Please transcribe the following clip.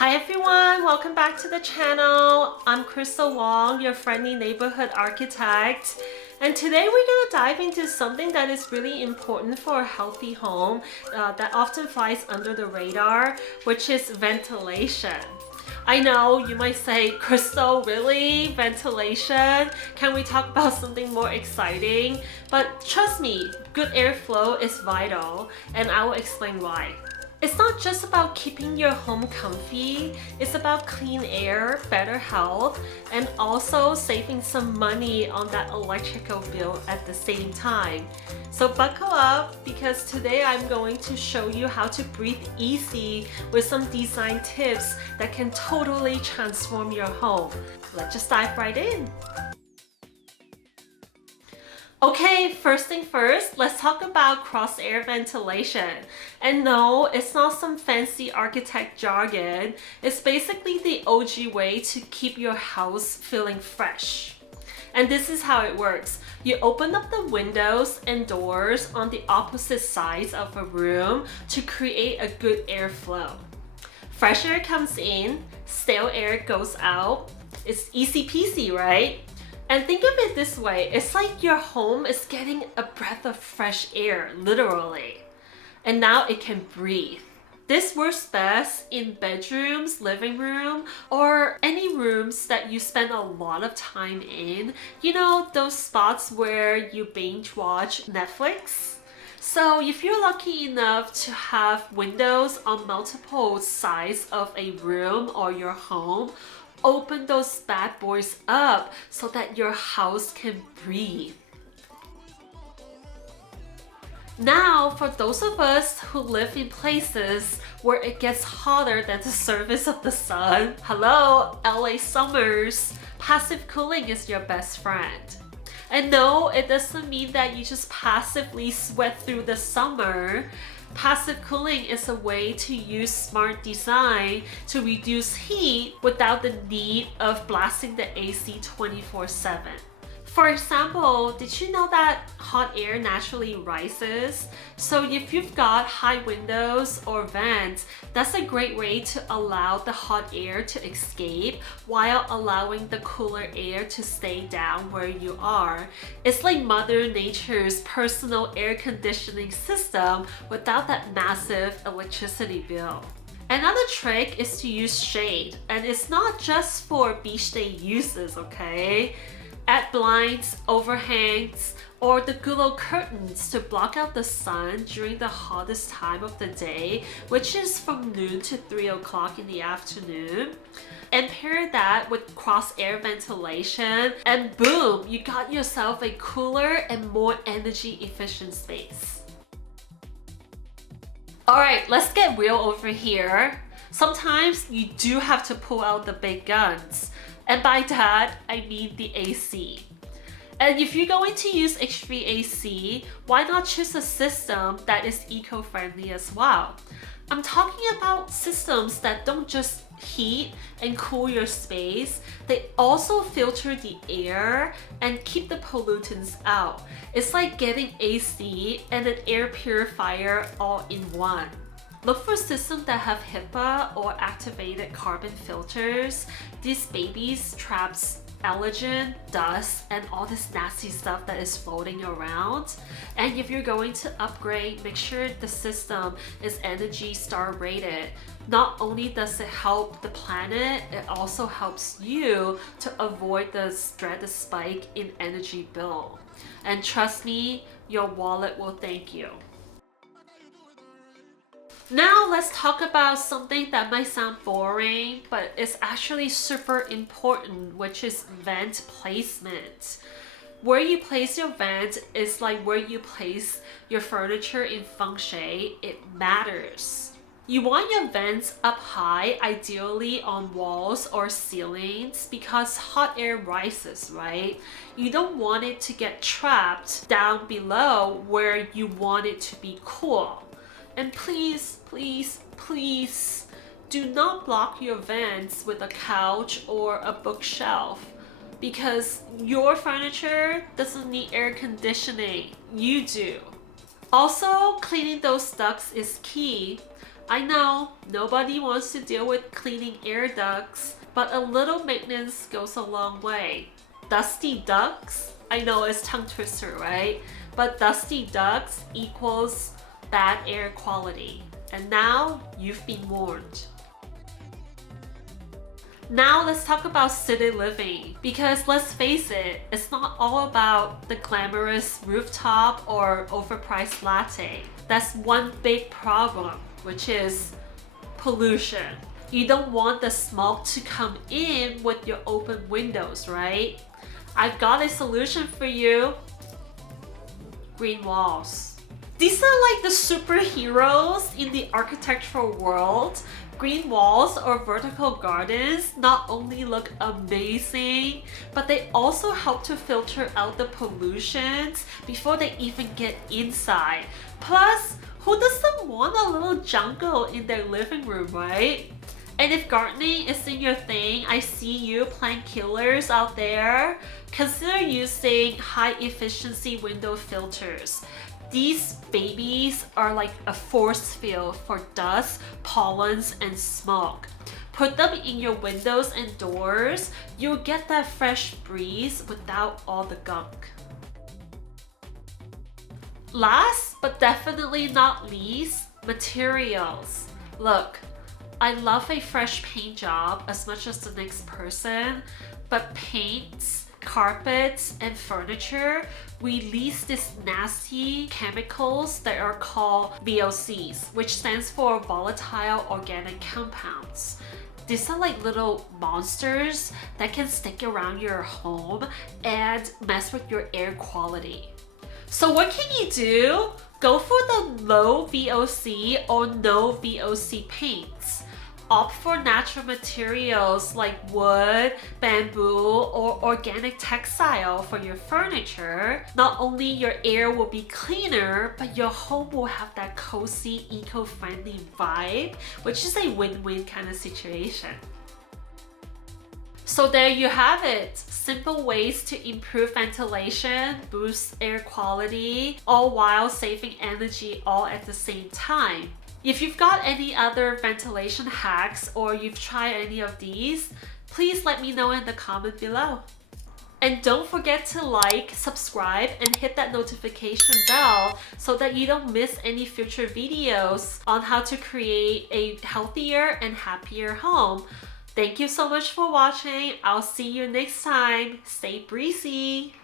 Hi everyone, welcome back to the channel. I'm Crystal Wong, your friendly neighborhood architect. And today we're going to dive into something that is really important for a healthy home that often flies under the radar, which is ventilation. I know you might say, Crystal, really? Ventilation? Can we talk about something more exciting? But trust me, good airflow is vital, and I will explain why. It's not just about keeping your home comfy, it's about clean air, better health, and also saving some money on that electrical bill at the same time. So buckle up, because today I'm going to show you how to breathe easy with some design tips that can totally transform your home. Let's just dive right in. Okay, first thing first, let's talk about cross-air ventilation. And no, it's not some fancy architect jargon. It's basically the OG way to keep your house feeling fresh. And this is how it works. You open up the windows and doors on the opposite sides of a room to create a good airflow. Fresh air comes in, stale air goes out. It's easy peasy, right? And think of it this way, it's like your home is getting a breath of fresh air, literally. And now it can breathe. This works best in bedrooms, living room, or any rooms that you spend a lot of time in. You know, those spots where you binge watch Netflix? So if you're lucky enough to have windows on multiple sides of a room or your home, open those bad boys up so that your house can breathe. Now, for those of us who live in places where it gets hotter than the surface of the sun, hello, LA summers, passive cooling is your best friend. And no, it doesn't mean that you just passively sweat through the summer. Passive cooling is a way to use smart design to reduce heat without the need of blasting the AC 24/7. For example, did you know that hot air naturally rises? So if you've got high windows or vents, that's a great way to allow the hot air to escape while allowing the cooler air to stay down where you are. It's like Mother Nature's personal air conditioning system without that massive electricity bill. Another trick is to use shade, and it's not just for beach day uses, okay? Add blinds, overhangs, or the good old curtains to block out the sun during the hottest time of the day, which is from noon to 3 o'clock in the afternoon. And pair that with cross-air ventilation, and boom, you got yourself a cooler and more energy efficient space. Alright, let's get real over here. Sometimes you do have to pull out the big guns. And by that, I mean the AC. And if you're going to use HVAC, why not choose a system that is eco-friendly as well? I'm talking about systems that don't just heat and cool your space, they also filter the air and keep the pollutants out. It's like getting AC and an air purifier all in one. Look for systems that have HEPA or activated carbon filters. These babies traps allergen, dust, and all this nasty stuff that is floating around. And if you're going to upgrade, make sure the system is Energy Star rated. Not only does it help the planet, it also helps you to avoid the dreaded spike in energy bill. And trust me, your wallet will thank you. Now let's talk about something that might sound boring, but it's actually super important, which is vent placement. Where you place your vent is like where you place your furniture in feng shui. It matters. You want your vents up high, ideally on walls or ceilings, because hot air rises, right? You don't want it to get trapped down below where you want it to be cool. And please, please, please do not block your vents with a couch or a bookshelf, because your furniture doesn't need air conditioning. You do. Also, cleaning those ducts is key. I know, nobody wants to deal with cleaning air ducts, but a little maintenance goes a long way. Dusty ducts? I know it's tongue twister, right? But dusty ducts equals bad air quality. And now you've been warned. Now let's talk about city living, because let's face it, it's not all about the glamorous rooftop or overpriced latte. That's one big problem, which is pollution. You don't want the smoke to come in with your open windows, right? I've got a solution for you. Green walls. These are like the superheroes in the architectural world. Green walls or vertical gardens not only look amazing, but they also help to filter out the pollutions before they even get inside. Plus, who doesn't want a little jungle in their living room, right? And if gardening isn't your thing, I see you plant killers out there. Consider using high efficiency window filters. These babies are like a force field for dust, pollens, and smoke. Put them in your windows and doors. You'll get that fresh breeze without all the gunk. Last but definitely not least, materials. Look, I love a fresh paint job as much as the next person, but paints, carpets, and furniture release these nasty chemicals that are called VOCs, which stands for volatile organic compounds. These are like little monsters that can stick around your home and mess with your air quality. So what can you do? Go for the low VOC or no VOC paints. Opt for natural materials like wood, bamboo, or organic textile for your furniture. Not only your air will be cleaner, but your home will have that cozy, eco-friendly vibe, which is a win-win kind of situation. So there you have it. Simple ways to improve ventilation, boost air quality, all while saving energy all at the same time. If you've got any other ventilation hacks or you've tried any of these, please let me know in the comment below. And don't forget to like, subscribe, and hit that notification bell so that you don't miss any future videos on how to create a healthier and happier home. Thank you so much for watching. I'll see you next time. Stay breezy.